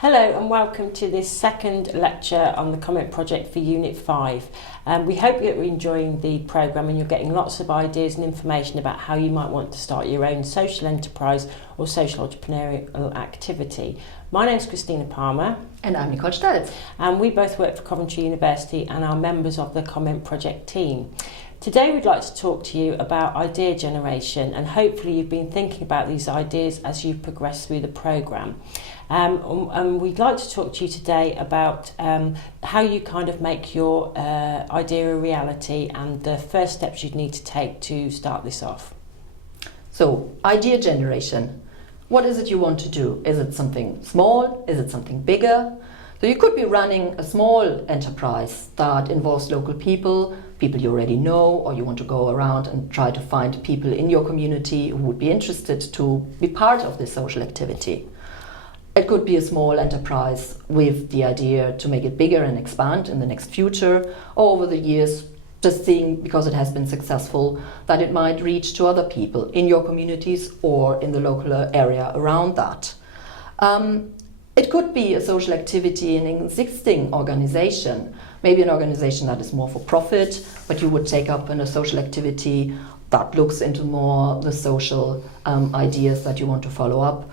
Hello and welcome to this second lecture on the Comment Project for Unit 5. We hope that you're enjoying the programme and you're getting lots of ideas and information about how you might want to start your own social enterprise or social entrepreneurial activity. My name's Christina Palmer. And I'm Nicole Stelz. And we both work for Coventry University and are members of the Comment Project team. Today we'd like to talk to you about idea generation, and hopefully you've been thinking about these ideas as you progress through the programme. And we'd like to talk to you today about how you kind of make your idea a reality and the first steps you'd need to take to start this off. So, idea generation. What is it you want to do? Is it something small? Is it something bigger? So you could be running a small enterprise that involves local people you already know, or you want to go around and try to find people in your community who would be interested to be part of this social activity. It could be a small enterprise with the idea to make it bigger and expand in the next future, or over the years, just seeing, because it has been successful, that it might reach to other people in your communities or in the local area around that. It could be a social activity in an existing organization, maybe an organization that is more for profit, but you would take up in a social activity that looks into more the social ideas that you want to follow up,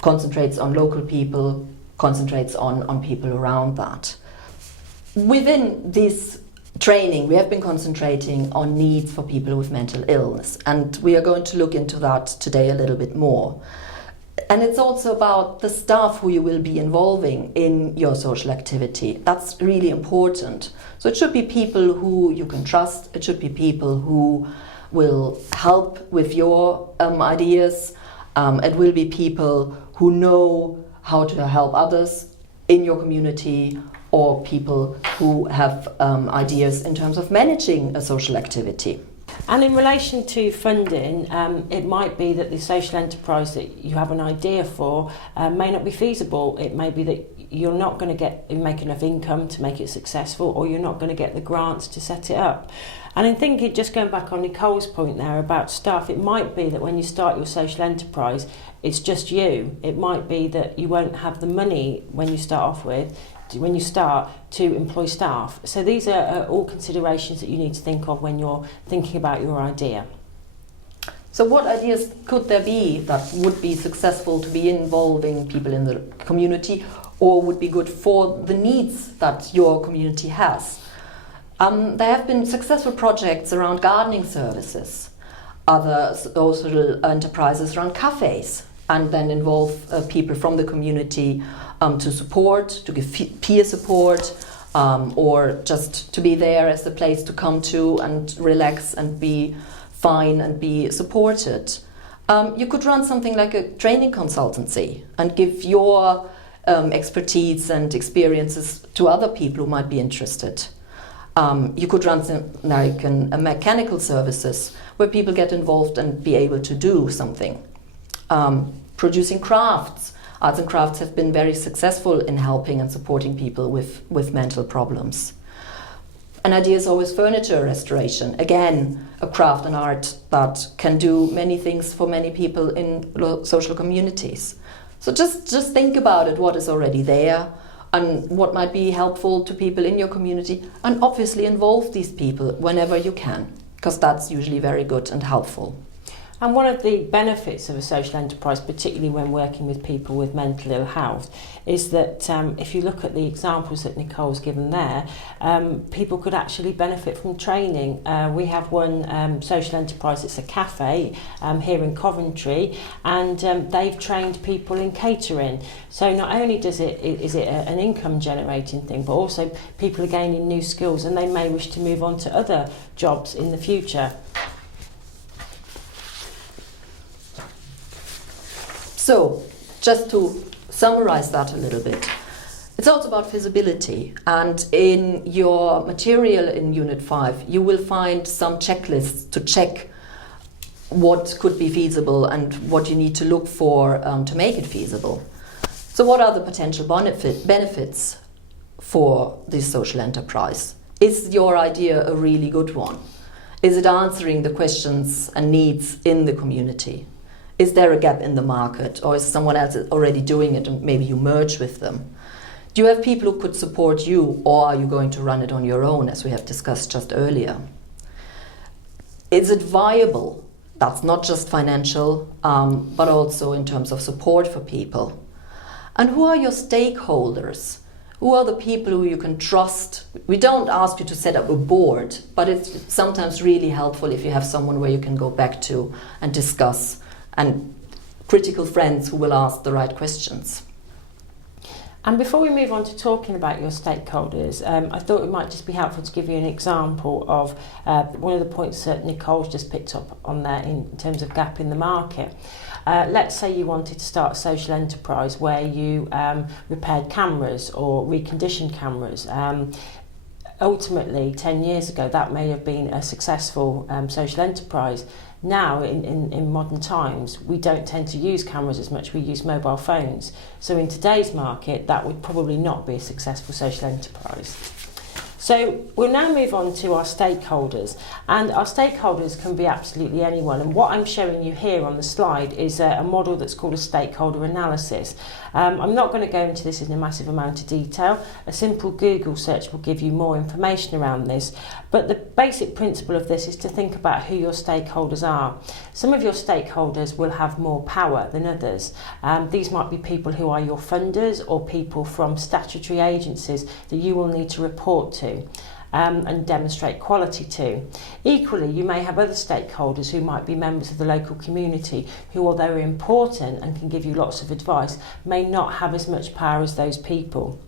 concentrates on local people, concentrates on people around that. Within this training, we have been concentrating on needs for people with mental illness, and we are going to look into that today a little bit more. And it's also about the staff who you will be involving in your social activity. That's really important. So it should be people who you can trust. It should be people who will help with your ideas. It will be people who know how to help others in your community, or people who have ideas in terms of managing a social activity. And in relation to funding, it might be that the social enterprise that you have an idea for may not be feasible. It may be that you're not going to make enough income to make it successful, or you're not going to get the grants to set it up. And in thinking, just going back on Nicole's point there about staff, it might be that when you start your social enterprise, it's just you. It might be that you won't have the money when you start to employ staff. So these are all considerations that you need to think of when you're thinking about your idea. So what ideas could there be that would be successful to be involving people in the community, or would be good for the needs that your community has? There have been successful projects around gardening services, other social enterprises around cafes, and then involve people from the community to support, to give peer support, or just to be there as a place to come to and relax and be fine and be supported. You could run something like a training consultancy and give your expertise and experiences to other people who might be interested. You could run some like mechanical services where people get involved and be able to do something. Producing crafts. Arts and crafts have been very successful in helping and supporting people with mental problems. An idea is always furniture restoration. Again, a craft and art that can do many things for many people in social communities. So just think about it, what is already there and what might be helpful to people in your community, and obviously involve these people whenever you can, because that's usually very good and helpful. And one of the benefits of a social enterprise, particularly when working with people with mental ill health, is that if you look at the examples that Nicole's given there, people could actually benefit from training. We have one social enterprise, it's a cafe here in Coventry, and they've trained people in catering. So not only is it an income generating thing, but also people are gaining new skills and they may wish to move on to other jobs in the future. So, just to summarize that a little bit, it's also about feasibility, and in your material in Unit 5 you will find some checklists to check what could be feasible and what you need to look for to make it feasible. So what are the potential benefits for this social enterprise? Is your idea a really good one? Is it answering the questions and needs in the community? Is there a gap in the market, or is someone else already doing it and maybe you merge with them? Do you have people who could support you, or are you going to run it on your own, as we have discussed just earlier? Is it viable? That's not just financial, but also in terms of support for people. And who are your stakeholders? Who are the people who you can trust? We don't ask you to set up a board, but it's sometimes really helpful if you have someone where you can go back to and discuss, and critical friends who will ask the right questions. And before we move on to talking about your stakeholders, I thought it might just be helpful to give you an example of one of the points that Nicole's just picked up on there in terms of gap in the market. Let's say you wanted to start a social enterprise where you repaired cameras or reconditioned cameras. Ultimately, 10 years ago, that may have been a successful social enterprise. Now, in modern times, we don't tend to use cameras as much, we use mobile phones. So in today's market, that would probably not be a successful social enterprise. So we'll now move on to our stakeholders, and our stakeholders can be absolutely anyone. And what I'm showing you here on the slide is a model that's called a stakeholder analysis. I'm not going to go into this in a massive amount of detail. A simple Google search will give you more information around this, but the basic principle of this is to think about who your stakeholders are. Some of your stakeholders will have more power than others. These might be people who are your funders or people from statutory agencies that you will need to report to. And demonstrate quality to. Equally, you may have other stakeholders who might be members of the local community who, although are important and can give you lots of advice, may not have as much power as those people.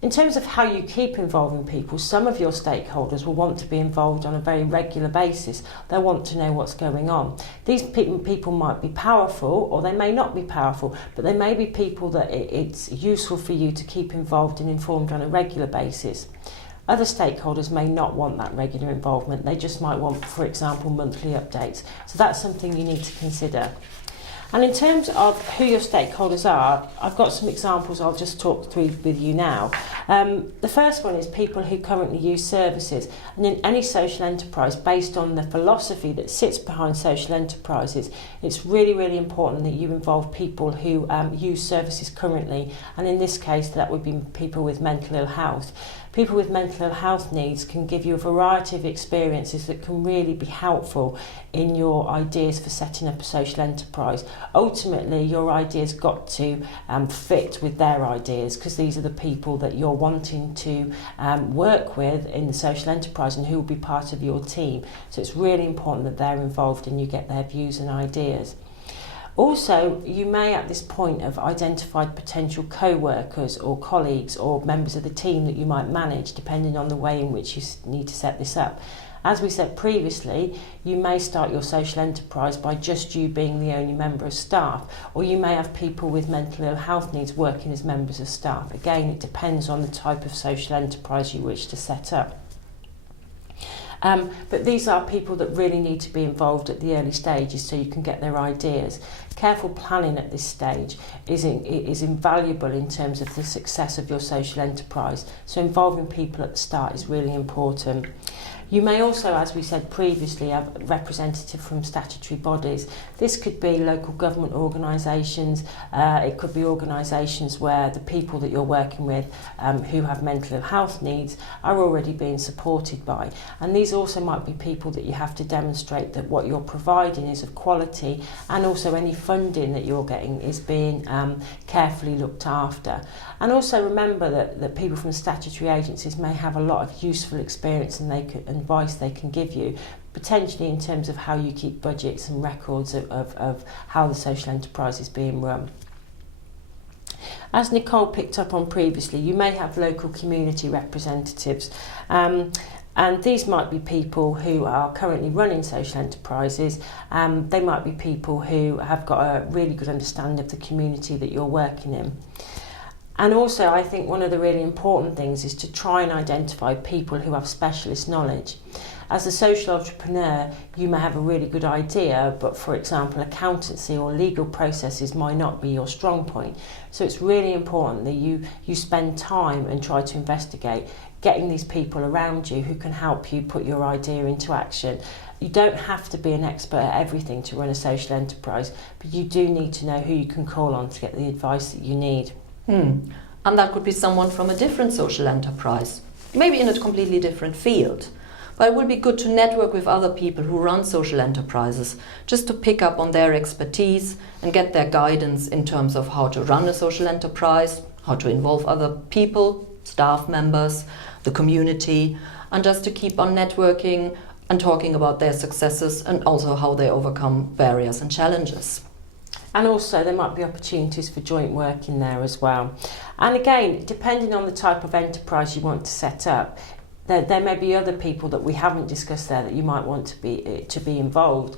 In terms of how you keep involving people, some of your stakeholders will want to be involved on a very regular basis. They'll want to know what's going on. These people might be powerful, or they may not be powerful, but they may be people that it's useful for you to keep involved and informed on a regular basis. Other stakeholders may not want that regular involvement. They just might want, for example, monthly updates. So that's something you need to consider. And in terms of who your stakeholders are, I've got some examples I'll just talk through with you now. The first one is people who currently use services. And in any social enterprise, based on the philosophy that sits behind social enterprises, it's really, really important that you involve people who use services currently. And in this case, that would be people with mental ill health. People with mental ill health needs can give you a variety of experiences that can really be helpful in your ideas for setting up a social enterprise. Ultimately, your ideas got to fit with their ideas, because these are the people that you're wanting to work with in the social enterprise and who will be part of your team. So it's really important that they're involved and you get their views and ideas. Also, you may at this point have identified potential co-workers or colleagues or members of the team that you might manage, depending on the way in which you need to set this up. As we said previously, you may start your social enterprise by just you being the only member of staff, or you may have people with mental ill health needs working as members of staff. Again, it depends on the type of social enterprise you wish to set up. But these are people that really need to be involved at the early stages so you can get their ideas. Careful planning at this stage is invaluable in terms of the success of your social enterprise. So involving people at the start is really important. You may also, as we said previously, have a representative from statutory bodies. This could be local government organisations, it could be organisations where the people that you're working with who have mental health needs are already being supported by. And these also might be people that you have to demonstrate that what you're providing is of quality, and also any funding that you're getting is being carefully looked after. And also remember that people from statutory agencies may have a lot of useful experience and advice they can give you, potentially in terms of how you keep budgets and records of how the social enterprise is being run. As Nicole picked up on previously, you may have local community representatives, and these might be people who are currently running social enterprises. They might be people who have got a really good understanding of the community that you're working in. And also, I think one of the really important things is to try and identify people who have specialist knowledge. as a social entrepreneur, you may have a really good idea, but for example, accountancy or legal processes might not be your strong point. So it's really important that you spend time and try to investigate, getting these people around you who can help you put your idea into action. You don't have to be an expert at everything to run a social enterprise, but you do need to know who you can call on to get the advice that you need. And that could be someone from a different social enterprise, maybe in a completely different field. But it would be good to network with other people who run social enterprises, just to pick up on their expertise and get their guidance in terms of how to run a social enterprise, how to involve other people, staff members, the community, and just to keep on networking and talking about their successes and also how they overcome barriers and challenges. And also there might be opportunities for joint work in there as well. And again, depending on the type of enterprise you want to set up, there may be other people that we haven't discussed there that you might want to be involved.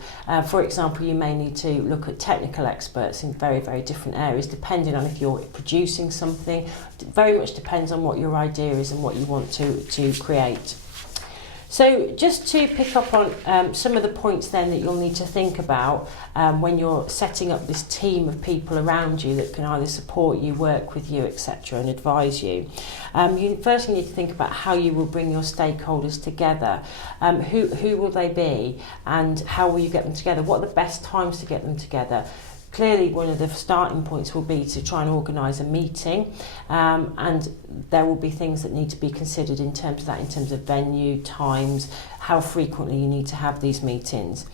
For example, you may need to look at technical experts in very, very different areas, depending on if you're producing something. It very much depends on what your idea is and what you want to create. So just to pick up on some of the points then that you'll need to think about when you're setting up this team of people around you that can either support you, work with you, etc. and advise you. You first need to think about how you will bring your stakeholders together. Who will they be and how will you get them together? What are the best times to get them together? Clearly, one of the starting points will be to try and organise a meeting, and there will be things that need to be considered in terms of that, in terms of venue, times, how frequently you need to have these meetings.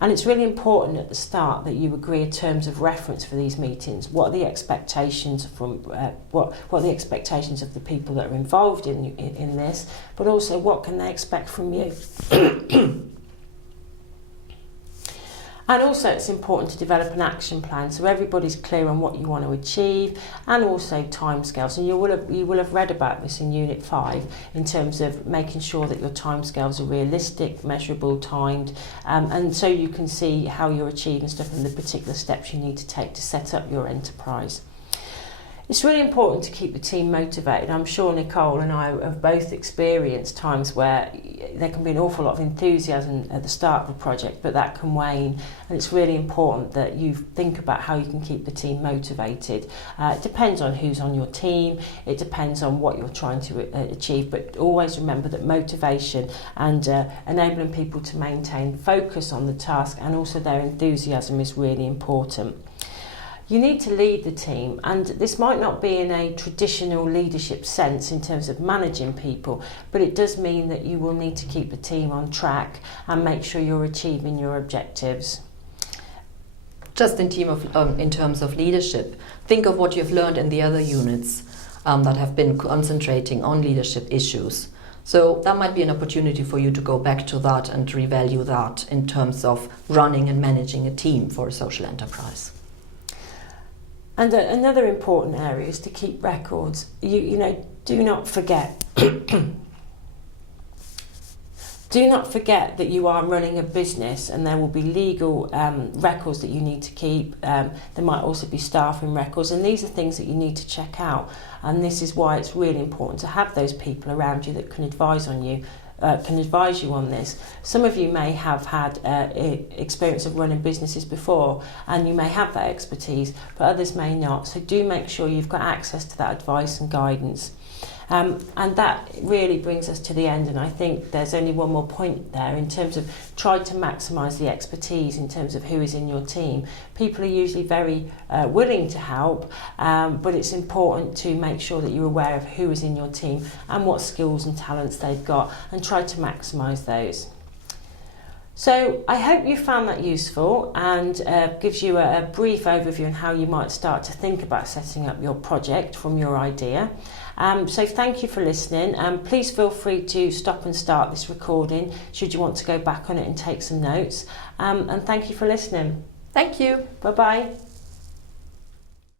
And it's really important at the start that you agree terms of reference for these meetings. What are the expectations from what are the expectations of the people that are involved in this, but also what can they expect from you? And also it's important to develop an action plan so everybody's clear on what you want to achieve, and also timescales. And you will have read about this in Unit 5 in terms of making sure that your timescales are realistic, measurable, timed, and so you can see how you're achieving stuff and the particular steps you need to take to set up your enterprise. It's really important to keep the team motivated. I'm sure Nicole and I have both experienced times where there can be an awful lot of enthusiasm at the start of a project, but that can wane, and it's really important that you think about how you can keep the team motivated. It depends on who's on your team, it depends on what you're trying to achieve, but always remember that motivation and enabling people to maintain focus on the task and also their enthusiasm is really important. You need to lead the team, and this might not be in a traditional leadership sense in terms of managing people, but it does mean that you will need to keep the team on track and make sure you're achieving your objectives. Just in terms of leadership, think of what you've learned in the other units that have been concentrating on leadership issues. So that might be an opportunity for you to go back to that and revalue that in terms of running and managing a team for a social enterprise. And another important area is to keep records. Do not forget. Do not forget that you are running a business, and there will be legal records that you need to keep. There might also be staffing records, and these are things that you need to check out. And this is why it's really important to have those people around you that can advise you on this. Some of you may have had experience of running businesses before, and you may have that expertise, but others may not. So do make sure you've got access to that advice and guidance. And that really brings us to the end, and I think there's only one more point there in terms of try to maximise the expertise in terms of who is in your team. People are usually very willing to help, but it's important to make sure that you're aware of who is in your team and what skills and talents they've got, and try to maximise those. So I hope you found that useful and gives you a brief overview on how you might start to think about setting up your project from your idea. So thank you for listening. Please feel free to stop and start this recording should you want to go back on it and take some notes. And thank you for listening. Thank you. Bye-bye.